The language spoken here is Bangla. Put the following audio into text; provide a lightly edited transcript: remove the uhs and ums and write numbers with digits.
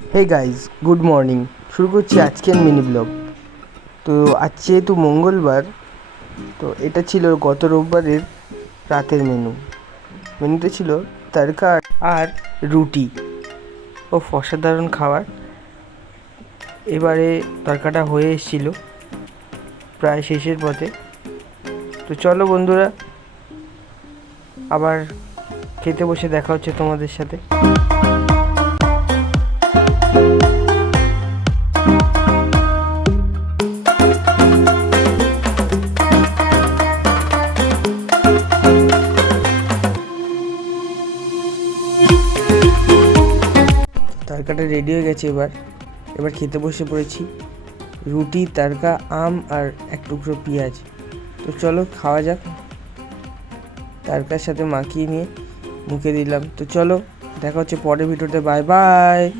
Hey guys, good morning. শুরু করছি আজকের মিনি ব্লগ। তো আজ যেহেতু মঙ্গলবার, তো এটা ছিল গত রোববারের রাতের মেনুতে ছিল তড়কা আর রুটি ও অসাধারণ খাবার। এবারে তড়কাটা হয়ে এসেছিল প্রায় শেষের পথে। তো চলো বন্ধুরা, আবার খেতে বসে দেখা হচ্ছে তোমাদের সাথে। তড়কাটা রেডি হয়ে গেছে। এবার খেতে বসে পড়েছি। রুটি, তড়কা, আম আর এক টুকরো পেঁয়াজ। তো চলো খাওয়া যাক। তড়কার সাথে মাখিয়ে নিয়ে মুখে দিলাম। তো চলো দেখা হচ্ছে পরের ভিডিওতে। Bye bye.